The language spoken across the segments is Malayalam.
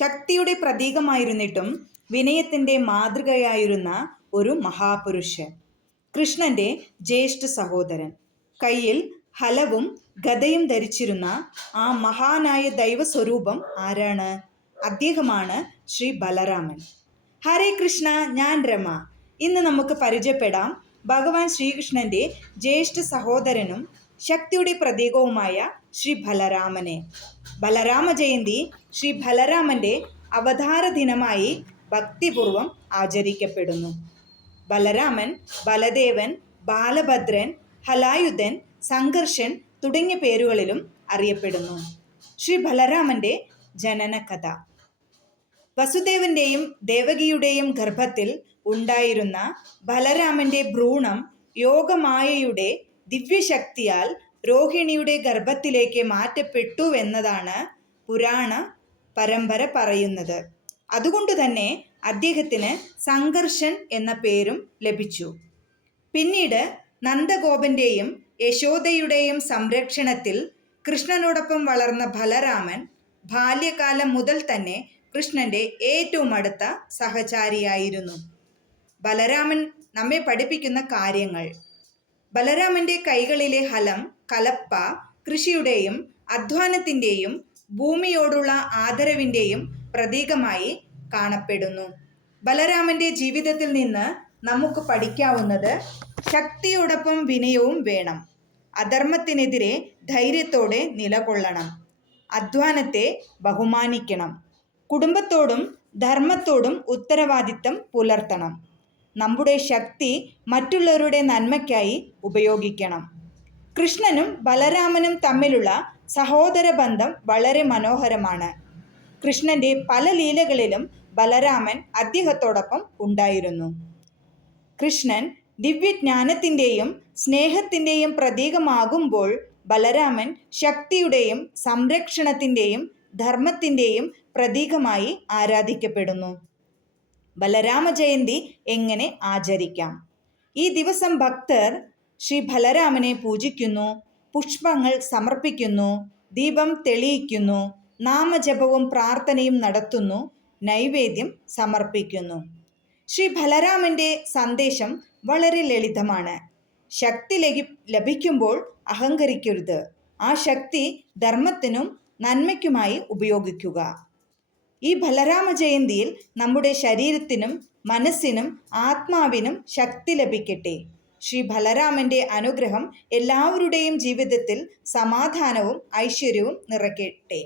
ശക്തിയുടെ പ്രതീകമായിരുന്നിട്ടും വിനയത്തിൻ്റെ മാതൃകയായിരുന്ന ഒരു മഹാപുരുഷൻ, കൃഷ്ണൻ്റെ ജ്യേഷ്ഠ സഹോദരൻ. കയ്യിൽ ഹലവും ഗദയും ധരിച്ചിരുന്ന ആ മഹാനായ ദൈവസ്വരൂപം ആരാണ്? അദ്ദേഹമാണ് ശ്രീ ബലരാമൻ. ഹരേ കൃഷ്ണ, ഞാൻ രമ. ഇന്ന് നമുക്ക് പരിചയപ്പെടാം ഭഗവാൻ ശ്രീകൃഷ്ണൻ്റെ ജ്യേഷ്ഠ സഹോദരനും ശക്തിയുടെ പ്രതീകവുമായ ശ്രീ ബലരാമനെ. ബലരാമ ജയന്തി ശ്രീ ബലരാമൻ്റെ അവതാര ദിനമായി ഭക്തിപൂർവം ആചരിക്കപ്പെടുന്നു. ബലരാമൻ, ബലദേവൻ, ബാലഭദ്രൻ, ഹലായുധൻ, സംഘർഷൻ തുടങ്ങിയ പേരുകളിലും അറിയപ്പെടുന്നു. ശ്രീ ബലരാമൻ്റെ ജനനകഥ. വസുദേവന്റെയും ദേവകിയുടെയും ഗർഭത്തിൽ ഉണ്ടായിരുന്ന ബലരാമന്റെ ഭ്രൂണം യോഗമായയുടെ ദിവ്യശക്തിയാൽ രോഹിണിയുടെ ഗർഭത്തിലേക്ക് മാറ്റപ്പെട്ടുവെന്നതാണ് പുരാണ പരമ്പര പറയുന്നത്. അതുകൊണ്ട് തന്നെ അദ്ദേഹത്തിന് സംഘർഷൻ എന്ന പേരും ലഭിച്ചു. പിന്നീട് നന്ദഗോപന്റെയും യശോദയുടെയും സംരക്ഷണത്തിൽ കൃഷ്ണനോടൊപ്പം വളർന്ന ബലരാമൻ ബാല്യകാലം മുതൽ തന്നെ കൃഷ്ണന്റെ ഏറ്റവും അടുത്ത സഹചാരിയായിരുന്നു. ബലരാമൻ നമ്മെ പഠിപ്പിക്കുന്ന കാര്യങ്ങൾ. ബലരാമന്റെ കൈകളിലെ ഹലം കലപ്പ കൃഷിയുടെയും അധ്വാനത്തിൻ്റെയും ഭൂമിയോടുള്ള ആദരവിൻ്റെയും പ്രതീകമായി കാണപ്പെടുന്നു. ബലരാമന്റെ ജീവിതത്തിൽ നിന്ന് നമുക്ക് പഠിക്കാവുന്നത് ശക്തിയോടൊപ്പം വിനയവും വേണം. അധർമ്മത്തിനെതിരെ ധൈര്യത്തോടെ നിലകൊള്ളണം. അധ്വാനത്തെ ബഹുമാനിക്കണം. കുടുംബത്തോടും ധർമ്മത്തോടും ഉത്തരവാദിത്തം പുലർത്തണം. നമ്മുടെ ശക്തി മറ്റുള്ളവരുടെ നന്മയ്ക്കായി ഉപയോഗിക്കണം. കൃഷ്ണനും ബലരാമനും തമ്മിലുള്ള സഹോദര ബന്ധം വളരെ മനോഹരമാണ്. കൃഷ്ണന്റെ പല ലീലകളിലും ബലരാമൻ അദ്ദേഹത്തോടൊപ്പം ഉണ്ടായിരുന്നു. കൃഷ്ണൻ ദിവ്യജ്ഞാനത്തിൻ്റെയും സ്നേഹത്തിൻ്റെയും പ്രതീകമാകുമ്പോൾ ബലരാമൻ ശക്തിയുടെയും സംരക്ഷണത്തിൻ്റെയും ധർമ്മത്തിൻ്റെയും പ്രതീകമായി ആരാധിക്കപ്പെടുന്നു. ബലരാമ ജയന്തി എങ്ങനെ ആചരിക്കാം? ഈ ദിവസം ഭക്തർ ശ്രീ ബലരാമനെ പൂജിക്കുന്നു, പുഷ്പങ്ങൾ സമർപ്പിക്കുന്നു, ദീപം തെളിയിക്കുന്നു, നാമജപവും പ്രാർത്ഥനയും നടത്തുന്നു, നൈവേദ്യം സമർപ്പിക്കുന്നു. ശ്രീ ബലരാമൻ്റെ സന്ദേശം വളരെ ലളിതമാണ്. ശക്തി ലഭിക്കുമ്പോൾ അഹങ്കരിക്കരുത്. ആ ശക്തി ധർമ്മത്തിനും നന്മയ്ക്കുമായി ഉപയോഗിക്കുക. ഈ ബലരാമ ജയന്തിയിൽ നമ്മുടെ ശരീരത്തിനും മനസ്സിനും ആത്മാവിനും ശക്തി ലഭിക്കട്ടെ. ശ്രീ ബലരാമൻ്റെ അനുഗ്രഹം എല്ലാവരുടെയും ജീവിതത്തിൽ സമാധാനവും ഐശ്വര്യവും നിറയ്ക്കട്ടെ.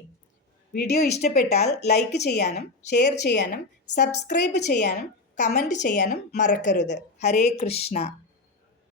വീഡിയോ ഇഷ്ടപ്പെട്ടാൽ ലൈക്ക് ചെയ്യാനും ഷെയർ ചെയ്യാനും സബ്സ്ക്രൈബ് ചെയ്യാനും കമൻറ്റ് ചെയ്യാനും മറക്കരുത്. ഹരേ കൃഷ്ണ.